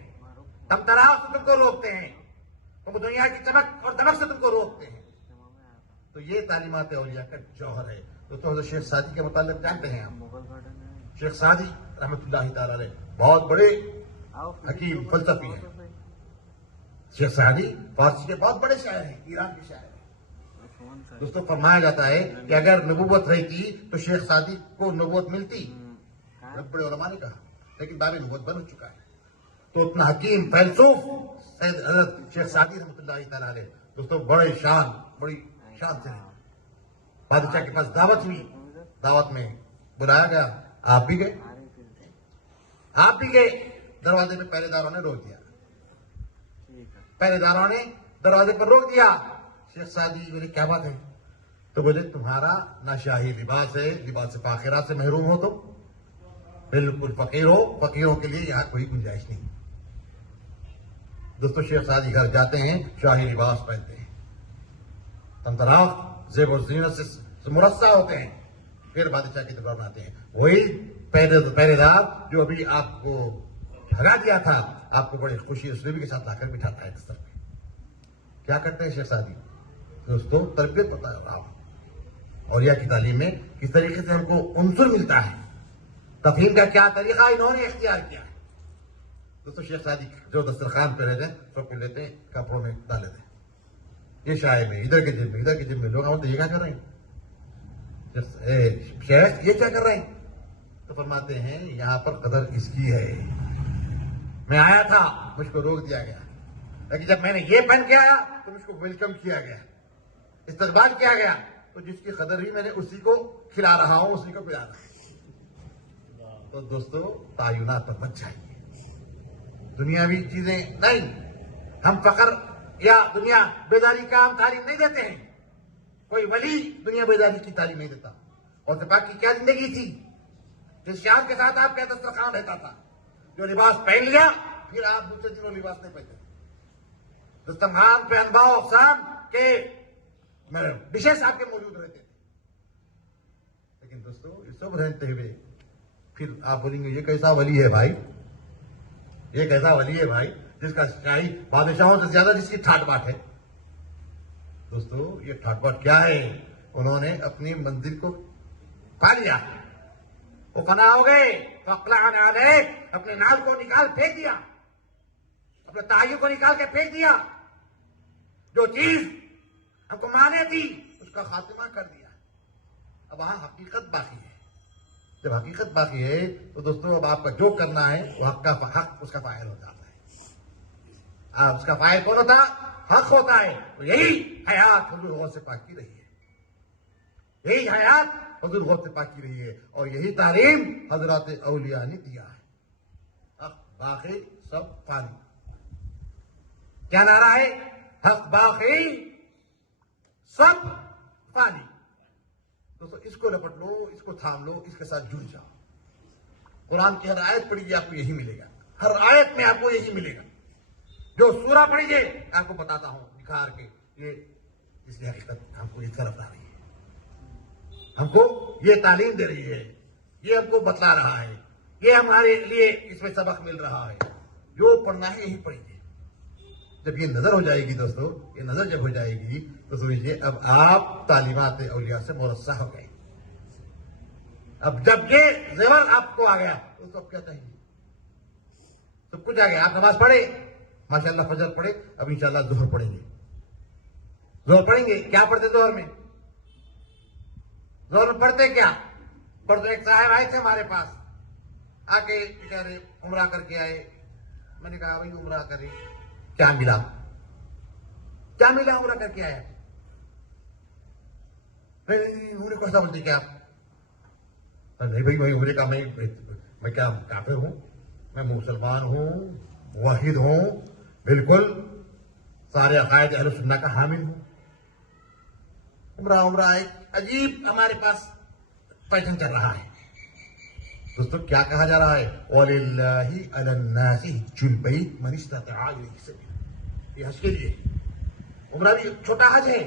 तमतराव से तुमको रोकते हैं, तुमको दुनिया की चमक और दमक से तुमको रोकते हैं। तो ये तालीमात औलिया का जौहर है। तो शेख सादी के मुतालिक जानते हैं आप, शेख सादी रहमतुल्लाह तआला अलैह बहुत बड़े हकीम फलसफी हैं। शेख सादी फारसी के बहुत बड़े शायर हैं, ईरान के शायर हैं। दोस्तों फरमाया जाता है कि अगर नबूवत रहती तो शेख सादी को नबूवत मिलती, बड़े उलमा ने कहा, लेकिन बाब नबूवत बन चुका है। तो उतना हकीम फैलसूफ सैयद हजरत शेख सादी रहमतुल्लाह तआला अलैह दोस्तों बड़ी शान से बादशाह के पास दावत हुई, दावत में बुलाया गया, आप भी गए। दरवाजे पे पहरेदारों ने रोक दिया, पहरेदारों ने दरवाजे पर रोक दिया। शेख सादी बोले क्या बात है? तो बोले तुम्हारा ना शाही लिबास है, लिबास फाखिरा से महरूम हो, तुम बिल्कुल फकीर हो, फकीरों के लिए यहां कोई गुंजाइश नहीं। दोस्तों शेख सादी घर जाते हैं, शाही लिबास पहनते हैं, तमतराव जेब और जीनत से मुरस्सा होते हैं, फिर बादशाह की दरबार में आते हैं। वही पहरेदार जो अभी आपको भगा दिया था, आपको बड़ी खुशी उसने के साथ लाकर बिठाता है बिस्तर पे। क्या करते हैं शेख सादी? दोस्तों तरबियत बता रहा हूं औलिया की तालीम में किस तरीके से हमको उनसुर मिलता है, तफहीम का क्या तरीका इन्होंने इख्तियार किया है। दोस्तों शेख सादी जो दस्तरखान पे रहते हैं सबको लेते हैं, कपड़ों में डाल लेते हैं, ये शायर में इधर के जिम में लोग आते, ये क्या कर रहे हैं शेख, ये क्या कर रहे हैं? तो फरमाते हैं यहां पर कदर इसकी है, मैं आया था मुझको रोक दिया गया, लेकिन जब मैंने ये पहन के आया तो मुझको वेलकम किया गया, इस्तकबाल किया गया। तो जिसकी कदर ही मैंने उसी को खिला रहा हूं, उसी को पिला रहा हूं। तो दोस्तों तायुनात पर मत जाइए, दुनियावी चीजें नहीं। हम फकर या दुनिया बेदारी का हम तालीम नहीं देते हैं, कोई वली दुनिया बेदारी की तालीम नहीं देता। और सिपाही की क्या जिंदगी थी, जिस शान के साथ आपका दस्तरखान रहता था, जो लिबास पहन लिया फिर आप दूसरे दिनों लिबास नहीं पहनते। दस्तरखान पे अनवाओ अक़साम के डिशेस आपके मौजूद रहते थे। लेकिन दोस्तों ये सब रहते हुए फिर आप बोलेंगे ये कैसा वली है भाई, ये कैसा वली है भाई जिसका शाही बादशाहों से ज्यादा जिसकी ठाट बाट है। दोस्तों ये ठाट बाट क्या है, उन्होंने अपनी मंजिल को पा लिया, वो फना हो गए, अपने नाल को निकाल फेंक दिया, अपने तायु को निकाल के फेंक दिया, जो चीज हमको माने थी उसका खात्मा कर दिया। अब वहां हकीकत बाकी है। जब हकीकत बाकी है तो दोस्तों अब आपका जो करना है वो हक उसका फाइल हो जाता है। उसका फाइल कौन होता, हक होता है। तो यही हयात हुजूर गौस पाक की रही है, यही हयात हुजूर गौस पाक की रही है, और यही तालीम हजरत औलिया ने दिया है। हक बाकी सब फानी। क्या नारा है, हक बाकी सब फानी। दोस्तों इसको लपट लो, इसको थाम लो, इसके साथ जुड़ जाओ। कुरान की हर आयत पढ़िए आपको यही मिलेगा, हर आयत में आपको यही मिलेगा। जो सूरा पढ़िए आपको बताता हूं निखार के, ये इसलिए हकीकत हमको इस तरफ आ रही है, हमको ये तालीम दे रही है, ये हमको बतला रहा है, ये हमारे लिए इसमें सबक मिल रहा है। जो पढ़ना है यही पढ़िए। जब ये नजर हो जाएगी दोस्तों, ये नजर जब हो जाएगी तो समझिए अब आप तालीमात औलिया से मुरस्सा हो गए। अब जब ये जेवर आपको आ गया तो अब क्या चाहिए, सब कुछ आ गया। आप नमाज पढ़े माशाल्लाह, फजर पढ़े, अब इंशाल्लाह जोहर पढ़ेंगे। जोहर पढ़ेंगे, क्या पढ़ते जोहर में? जोहर में पढ़ते क्या? पढ़ते एक साहब आए थे हमारे पास, आके कह रहे उम्रा करके आए। मैंने कहा भाई उम्रा करें, क्या मिला? क्या मिला उम्रा करके आया? उन्होंने कैसा बोलते क्या आप? नहीं भाई भाई उम्र का मैं क्या काफिर हूं? मैं मुसलमान हूं, वाहिद हूं, बिल्कुल सारे अकायद अहले सुन्नह का हामिल हूं। उम्रा एक अजीब हमारे पास पैटर्न चल रहा है। दोस्तों क्या कहा जा रहा है, वलिल्लाहि अलन्नासि हिज्जुल बैत मन इस्तताअ इलैहि सबीला। ये हज के लिए उम्रा भी छोटा हज है।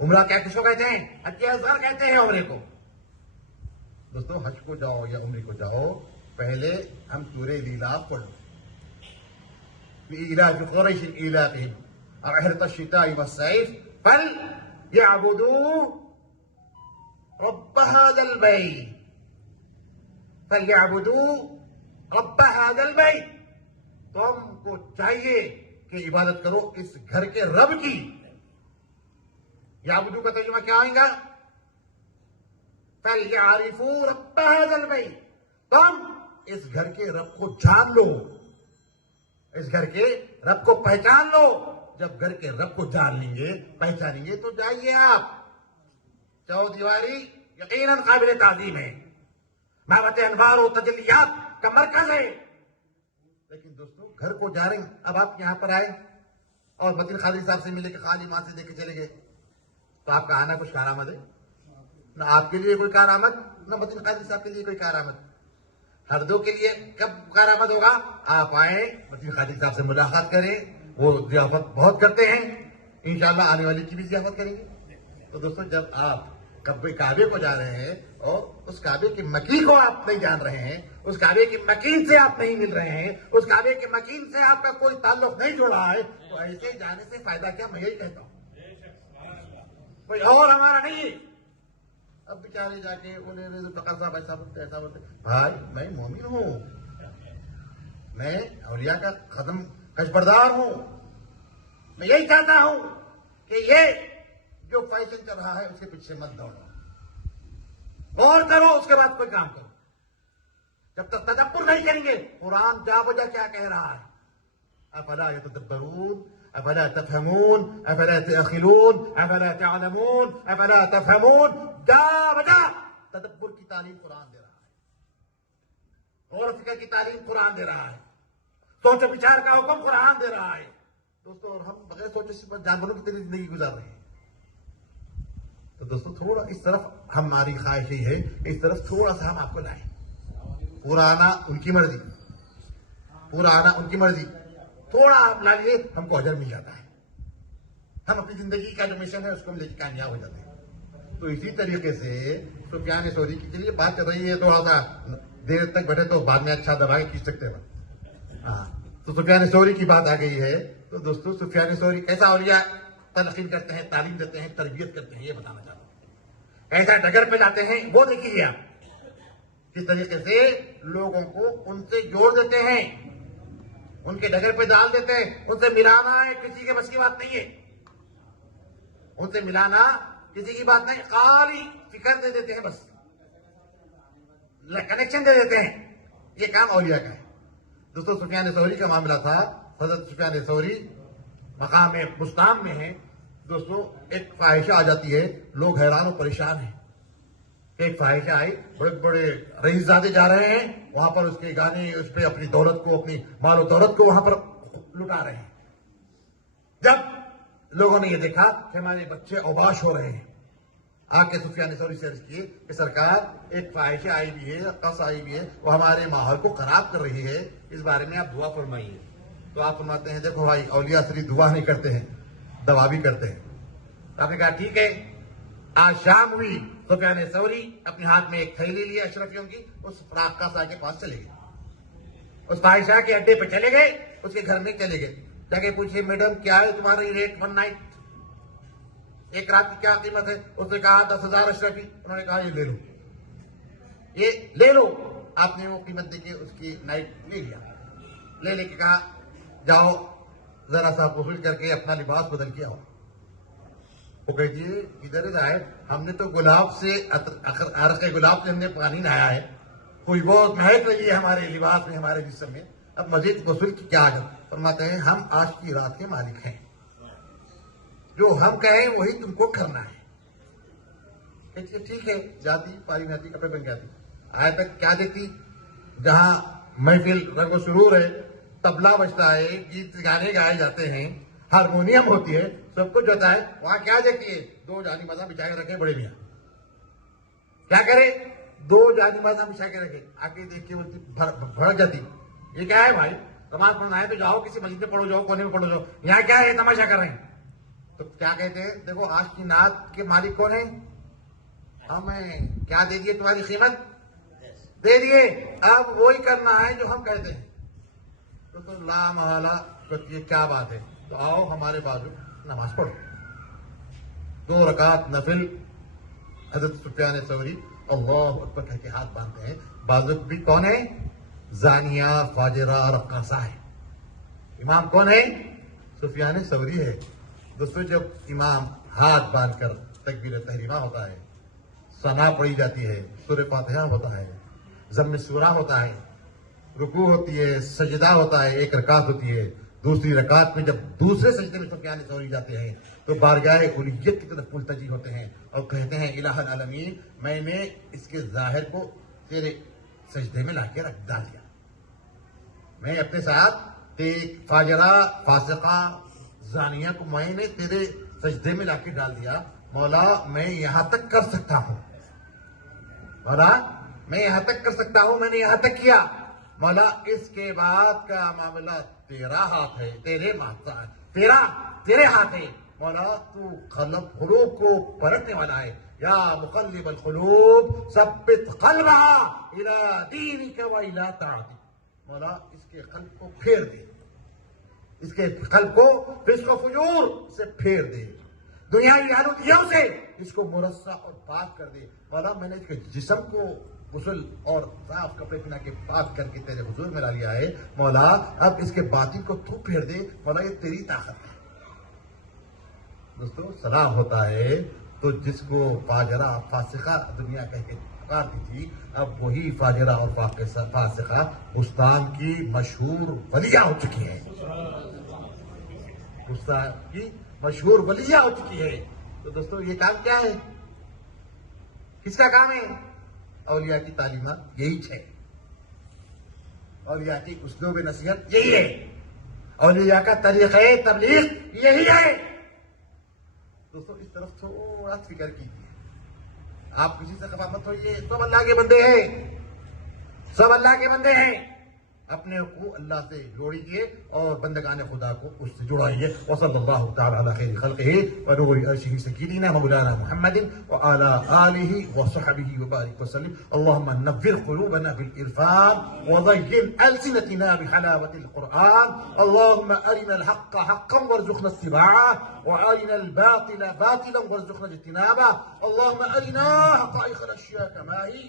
उम्रा क्या किसको कहते हैं? हज असगर कहते हैं उम्रे को। दोस्तों हज को जाओ या उम्रे को जाओ, पहले हम सूरे इलाफ पढ़ लो। इलाफ कुरैश इलाफिहिम रहलत अश-शिता'i वस-सैफ फलयअबुदू रब्ब हाज़ल बैत, फलयअबुदू रब्ब हाज़ल बैत। तुमको चाहिए कि इबादत करो इस घर के रब की। याबुदू का तर्जुमा क्या आएगा? फलयअरिफू रब्ब हाज़ल बैत। तुम इस घर के रब को जान लो, इस घर के रब को पहचान लो। जब घर के रब को जान लेंगे, पहचानेंगे, तो जाइए आप। चौदीवारी यकीनन काबिल ताज़ीम है, महबत अनवार और तजल्लियात का मरकज है। लेकिन दोस्तों घर को जा रहे हैं, अब आप यहां पर आए और मदीन खादी साहब से मिले कि खाली मां से देके चले गए, तो आपका आना कुछ कारामद है? ना आपके लिए कोई कारामद, ना मदीन खादी साहब के लिए कोई कारामद। हर दो के लिए कब कारामद होगा? आप आए, मदीन खादी साहब से मुलाकात करें, वो जियाफत बहुत करते हैं, इंशाल्लाह आने वाली की भी जियाफत करेंगे। तो दोस्तों जब आप काबे को जा रहे हैं और उस काबे के मकीन को आप नहीं जान रहे हैं, उस काबे के मकीन से आप नहीं मिल रहे हैं, उस काबे के मकीन से आपका कोई ताल्लुक नहीं जुड़ा है, तो ऐसे जाने से फायदा क्या? मैं यही कहता हूं, कोई और हमारा नहीं है। अब बेचारे जाके बोले साहब ऐसा बोलते ऐसा बोलते। भाई मैं मोमिन हूं, मैं औलिया का कदम कशबरदार हूं। मैं यही चाहता हूं कि ये जो फैशन चल रहा है उसके पीछे मत दौड़ो, गौर करो, उसके बाद कोई काम करो। जब तक तदब्बुर नहीं करेंगे, कुरान जा बजा क्या कह रहा है, अफला यतदब्बरून अफला तफहमून अफला तअखिलून अफला तअलमून अफला तफहमून, जा बजा तदब्बुर की तालीम कुरान दे रहा है, गौर फिक्र की तालीम कुरान दे रहा है, सोच विचार का हुक्म कुरान दे रहा है। दोस्तों और हम बगैर सोचे जानवरों की तरह जिंदगी गुजार रहे हैं। तो दोस्तों थोड़ा इस तरफ हमारी ख्वाहिश ही है, इस तरफ थोड़ा सा हम आपको लाएं। पुराना उनकी मर्जी, पुराना उनकी मर्जी, थोड़ा आप लाइए, हमको अजर मिल जाता है, हम अपनी जिंदगी का जो मिशन है उसको हम लेकर कामयाब हो जाते हैं। तो इसी तरीके से सुफियान सौरी की चलिए बात कर रही है, थोड़ा सा देर तक बैठे तो बाद में अच्छा दबा के खींच सकते हैं। हाँ, तो सुफियान सौरी की बात आ गई है। तो दोस्तों सुफियान सौरी कैसा औलिया तलकीन करते हैं, तालीम देते हैं, तरबियत करते हैं, ये बताना चाहता हूं। ऐसा डगर पे जाते हैं, वो देखिए आप किस तरीके से लोगों को उनसे जोड़ देते हैं, उनके डगर पे डाल देते हैं। उनसे मिलाना है किसी के बस की बात नहीं है, उनसे मिलाना किसी की बात नहीं, खाली फिक्र दे देते हैं, बस कनेक्शन दे देते हैं। ये काम औलिया का है। दोस्तों सुफियान सौरी का मामला था। हजरत सुफियान सौरी मकाम बुस्तान में है। दोस्तों एक ख्वाहिशा आ जाती है, लोग हैरान और परेशान हैं। एक ख्वाहिशा आई, बड़े बड़े रईसजादे जा रहे हैं वहां पर, उसके गाने उस पर अपनी दौलत को, अपनी मालो दौलत को वहां पर लुटा रहे हैं। जब लोगों ने ये देखा कि हमारे बच्चे औबाश हो रहे हैं, आके सुफियान सौरी से अर्ज किए कि सरकार एक ख्वाहिशा आई भी है, कस आई भी है, वो हमारे माहौल को खराब कर रही है, इस बारे में आप दुआ फरमाइए। तो आप फरमाते हैं देखो भाई औलिया सिर्फ दुआ नहीं करते हैं, दवा भी करते हैं। आपने कहा ठीक है। आज शाम हुई, सुफियान सौरी अपने हाथ में एक थैली लिए अशरफियों की, उस फ्राक का के पास चले गए, उस ख्वाहिशा के अड्डे पर चले गए, उसके घर में चले गए। जाके पूछे मैडम क्या है तुम्हारी रेट, वन नाइट, एक रात की क्या कीमत है? उसने कहा 10,000 अशरफी। उन्होंने कहा ये ले लो, ये ले लो। आपने वो कीमत देके उसकी नाइट ले लिया। ले लेके कहा जाओ जरा सा वसूल करके अपना लिबास बदल के आओ। वो कहती है इधर आए, हमने तो गुलाब से अरक़े गुलाब से हमने पानी नहाया है, कोई बहुत महक रही है हमारे लिबास में, हमारे जिस्म में, अब मजीद वसूल की क्या आदत? फरमाते हैं हम आज की रात के मालिक हैं, जो हम कहें वही तुमको करना है। कहती ठीक है, जाती पारी में आती, कपड़े पहन के आती। आया तक क्या देती, जहां महफिल रंगो सुरूर है, तबला बजता है, गीत गाने गाए जाते हैं, हारमोनियम होती है, सब कुछ होता है, वहां क्या देखती है? दो जानी मजा बिछा के रखे बड़े मियां। क्या करे? दो जानी मजा बिछा के रखे। आके देख के बोलती, भड़क जाती, ये क्या है भाई? नमाज पढ़ना है तो जाओ किसी मस्जिद में पढ़ो, जाओ कोने में पढ़ो, जाओ, यहाँ क्या है तमाशा कर रहे हैं? तो क्या कहते हैं, देखो आज की नात के मालिक कौन है? हमें क्या दे दिए, तुम्हारी कीमत दे दिए, अब वही करना है जो हम कहते हैं। तो ला महला ये क्या बात है? तो आओ हमारे बाजू नमाज पढ़ो, 2 रकात नफिल। हजरत सुफियान सौरी अल्लाह अकबर कह के हाथ बांधते हैं। बाजू भी कौन है? जानिया फाजिरा रक्कासा है। इमाम कौन है? सुफियान सौरी है। दोस्तों जब इमाम हाथ बांधकर तकबीर तहरीमा होता है, सना पढ़ी जाती है, सूरह फातिहा होता है, ज़म्म सूरा होता है, रुकू होती है, सजदा होता है, एक रकात होती है। दूसरी रकात में जब दूसरे सजदे में सुफियान सौरी जाते हैं तो बारगाह उलियत की तरफ मुल्तजी होते हैं और कहते हैं इलाहुल आलमीन, मैंने इसके जाहिर को तेरे सजदे में लाके रख डाल दिया, मैं अपने साथ फाजरा फासिका जानिया को मैंने तेरे सजदे में लाके डाल दिया। मौला मैं यहां तक कर सकता हूं, मौला मैं यहां तक कर सकता हूं, मैंने यहां तक किया। मौला इसके बाद का मामला तेरा हाथ है, तेरे हाथ है। मौला तू क़ुलूब को परखने वाला है। या मुक़ल्लिबल क़ुलूब सब्बित क़ल्बहा इला दीनिका व इला ताअतिक। मौला इसके क़ल्ब को फेर दे, इसके क़ल्ब को फिस्क़ व फुजूर से फेर दे, दुनियावी आलूदियों से इसको मुरस्सा और पाक कर दे। मौला मैंने इसके जिस्म को गुस्ल और साफ कपड़े पहना के पाक करके तेरे हुजूर में ला लिया है। मौला अब इसके बातिन को तू फेर दे। मौला ये तेरी ताकत है। दोस्तों सलाम होता है तो जिसको फाजरा फासिका दुनिया कह के पुकारती थी, अब वही फाजरा और फासिका बुस्तान की मशहूर वलिया हो चुकी है, बुस्तान की मशहूर वलिया हो चुकी है। तो दोस्तों ये काम क्या है? किसका काम है? औलिया की तालीमात यही है, औलिया की उसलूब नसीहत यही है, औलिया का तरीक़े तबलीग यही है। दोस्तों इस तरफ थोड़ा फिक्र कीजिए, आप किसी से खफा मत होइए। सब अल्लाह के बंदे हैं, सब अल्लाह के बंदे हैं। अपने को अल्लाह से जोड़िए और बंदगान खुदा को उससे जुड़ाइए। वसल्लल्लाहु तआला अला खैरि खल्क़िही व नूरि अर्शिही सय्यिदिना मौलाना मुहम्मदिन व अला आलिहि व सहबिही व बारिक वसल्लिम। अल्लाहुम्मा नव्विर क़ुलूबना बिल इरफ़ान व ज़य्यिन अलसिनतना बिहलावतिल क़ुरआन। अल्लाहुम्मा अरिनल हक़्क़ हक़्क़न वरज़ुक़ना इत्तिबाअह व अरिनल बातिला बातिलन वरज़ुक़ना इज्तिनाबह। अल्लाहुम्मा अरिना हक़ाइक़ल अश्या कमा ही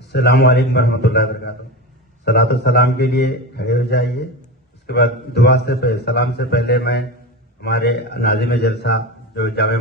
अस्सलामु अलैकुम रहमतुल्लाहि व बरकातुहू। सलातो सलाम के लिए खड़े हो जाइए। उसके बाद दुआ से सलाम से पहले मैं हमारे नाज़िम जलसा जो जामे